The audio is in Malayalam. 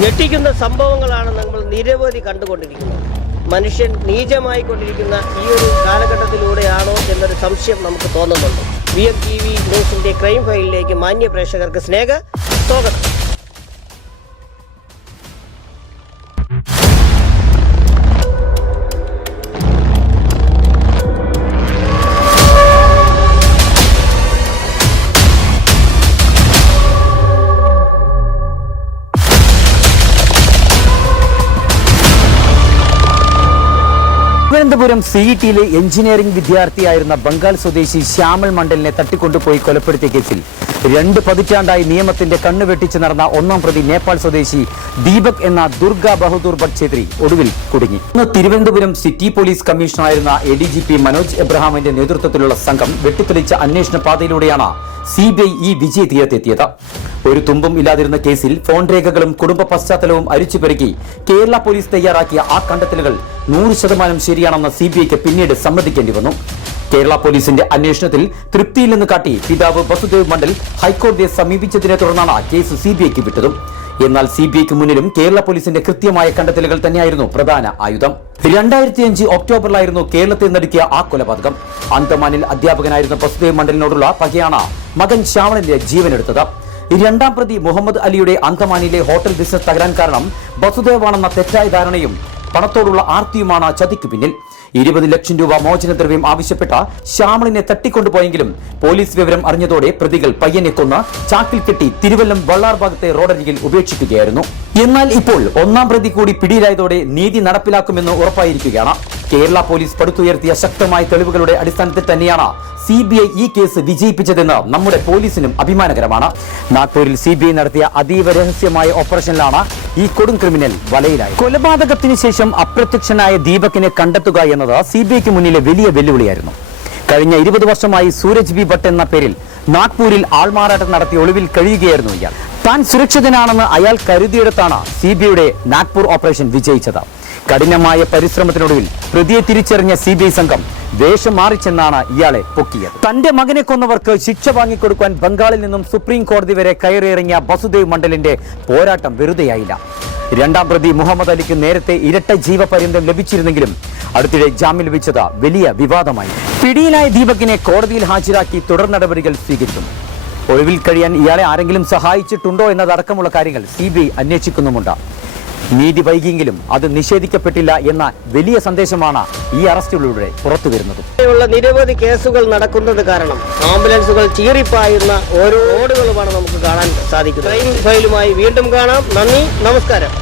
ഞെട്ടിക്കുന്ന സംഭവങ്ങളാണ് നമ്മൾ നിരവധി കണ്ടുകൊണ്ടിരിക്കുന്നത്. മനുഷ്യൻ നീചമായിക്കൊണ്ടിരിക്കുന്ന ഈ ഒരു കാലഘട്ടത്തിലൂടെയാണോ എന്നൊരു സംശയം നമുക്ക് തോന്നുന്നുണ്ട്. VMTV ന്യൂസിന്റെ ക്രൈം ഫയലിലേക്ക് മാന്യ പ്രേക്ഷകർക്ക് സ്വാഗതം. തിരുവനന്തപുരം CETയിലെ എഞ്ചിനീയറിംഗ് വിദ്യാർത്ഥിയായിരുന്ന ബംഗാൾ സ്വദേശി ശ്യാമൾ മണ്ഡലിനെ തട്ടിക്കൊണ്ടുപോയി കൊലപ്പെടുത്തിയ കേസിൽ 2 പതിറ്റാണ്ടായി നിയമത്തിന്റെ കണ്ണുവെട്ടിച്ച് നടന്ന ഒന്നാം പ്രതി നേപ്പാൾ സ്വദേശി ദീപക് എന്ന ദുർഗ ബഹദൂർ ഭട്ട് ഒടുവിൽ കുടുങ്ങി. തിരുവനന്തപുരം സിറ്റി പോലീസ് കമ്മീഷണറായിരുന്ന ADGP മനോജ് എബ്രഹാമിന്റെ നേതൃത്വത്തിലുള്ള സംഘം വെട്ടിത്തെളിച്ച അന്വേഷണ പാതയിലൂടെയാണ് CBI ഈ വിജയ തീരത്തെത്തിയത്. ഒരു തുമ്പും ഇല്ലാതിരുന്ന കേസിൽ ഫോൺ രേഖകളും കുടുംബ പശ്ചാത്തലവും അരിച്ചുപെറുക്കി കേരള പോലീസ് തയ്യാറാക്കിയ ആ കണ്ടെത്തലുകൾ 100% ശരിയാണെന്ന് CBIക്ക് പിന്നീട് സമ്മതിക്കേണ്ടി വന്നു. കേരള പോലീസിന്റെ അന്വേഷണത്തിൽ തൃപ്തിയില്ലെന്ന് കാട്ടി പിതാവ് വസുദേവ് മണ്ഡൽ ഹൈക്കോടതിയെ സമീപിച്ചതിനെ തുടർന്നാണ് കേസ് CBIക്ക് വിട്ടതും. എന്നാൽ CBIക്ക് മുന്നിലും കേരള പോലീസിന്റെ കൃത്യമായ കണ്ടെത്തലുകൾ തന്നെയായിരുന്നു പ്രധാന ആയുധം. 2005 ഒക്ടോബറിലായിരുന്നു കേരളത്തിൽ നടുക്കിയ ആ കൊലപാതകം. അന്തമാനിൽ അധ്യാപകനായിരുന്ന വസുദേവ് മണ്ഡലിനോടുള്ള പകയാണ് മകൻ ശ്യാമളിന്റെ ജീവനെടുത്തത്. രണ്ടാം പ്രതി മുഹമ്മദ് അലിയുടെ അന്തമാനിലെ ഹോട്ടൽ ബിസിനസ് തകരാൻ കാരണം വസുദേവാണെന്ന തെറ്റായ ധാരണയും പണത്തോടുള്ള ആർത്തിയുമാണ് ചതിക്കു പിന്നിൽ. 20 ലക്ഷം രൂപ മോചനദ്രവ്യം ആവശ്യപ്പെട്ട ശ്യാമളിനെ തട്ടിക്കൊണ്ടുപോയെങ്കിലും പോലീസ് വിവരം അറിഞ്ഞതോടെ പ്രതികൾ പയ്യനെ കൊന്ന് ചാക്കിൽ കെട്ടി തിരുവല്ലം വള്ളാർ ഭാഗത്തെ റോഡരികിൽ ഉപേക്ഷിക്കുകയായിരുന്നു. എന്നാൽ ഇപ്പോൾ ഒന്നാം പ്രതി കൂടി പിടിയിലായതോടെ നീതി നടപ്പിലാക്കുമെന്ന് ഉറപ്പായിരിക്കുകയാണ്. കേരള പോലീസ് പടുത്തുയർത്തിയ ശക്തമായ തെളിവുകളുടെ അടിസ്ഥാനത്തിൽ തന്നെയാണ് CBI ഈ കേസ് വിജയിപ്പിച്ചതെന്ന് നമ്മുടെ പോലീസിനും അഭിമാനകരമാണ്. നാഗ്പൂരിൽ CBI നടത്തിയ അതീവ രഹസ്യമായ ഓപ്പറേഷനിലാണ് ഈ കൊടും ക്രിമിനൽ വലയിലായി. കൊലപാതകത്തിന് ശേഷം അപ്രത്യക്ഷനായ ദീപകിനെ കണ്ടെത്തുക എന്നത് CBIക്ക് മുന്നിലെ വലിയ വെല്ലുവിളിയായിരുന്നു. കഴിഞ്ഞ 20 വർഷമായി സൂരജ് B ഭട്ട് എന്ന പേരിൽ നാഗ്പൂരിൽ ആൾമാറാട്ടം നടത്തി ഒളിവിൽ കഴിയുകയായിരുന്നു ഇയാൾ. താൻ സുരക്ഷിതനാണെന്ന് അയാൾ കരുതിയെടുത്താണ് CBIയുടെ നാഗ്പൂർ ഓപ്പറേഷൻ വിജയിച്ചത്. കഠിനമായ പരിശ്രമത്തിനൊടുവിൽ പ്രതിയെ തിരിച്ചറിഞ്ഞ CBI സംഘം വേഷം മാറിച്ചെന്നാണ് ഇയാളെ പൊക്കിയത്. തന്റെ മകനെ കൊന്നവർക്ക് ശിക്ഷ വാങ്ങിക്കൊടുക്കാൻ ബംഗാളിൽ നിന്നും സുപ്രീം കോടതി വരെ കയറിയിറങ്ങിയ വസുദേവ് മണ്ഡലിന്റെ പോരാട്ടം വെറുതെയായില്ല. രണ്ടാം പ്രതി മുഹമ്മദ് അലിക്ക് നേരത്തെ ഇരട്ട ജീവപര്യന്തം ലഭിച്ചിരുന്നെങ്കിലും അടുത്തിടെ ജാമ്യം ലഭിച്ചത് വലിയ വിവാദമായി. പിടിയിലായ ദീപകിനെ കോടതിയിൽ ഹാജരാക്കി തുടർ നടപടികൾ സ്വീകരിക്കും. ഒളിവിൽ കഴിയാൻ ഇയാളെ ആരെങ്കിലും സഹായിച്ചിട്ടുണ്ടോ എന്നതടക്കമുള്ള കാര്യങ്ങൾ CBI അന്വേഷിക്കുന്നുമുണ്ട്. നീതി വൈകിയെങ്കിലും അത് നിഷേധിക്കപ്പെട്ടില്ല എന്ന വലിയ സന്ദേശമാണ് ഈ അറസ്റ്റുകളിലൂടെ പുറത്തു വരുന്നത്. നിരവധി കേസുകൾ നടക്കുന്നത് കാരണം ആംബുലൻസുകൾ ചീറിപ്പായുന്ന ഓരോ റോഡുകളുമാണ് നമുക്ക് കാണാൻ സാധിക്കുന്നത്. ക്രൈം ഫയലുമായി വീണ്ടും കാണാം. നന്ദി, നമസ്കാരം.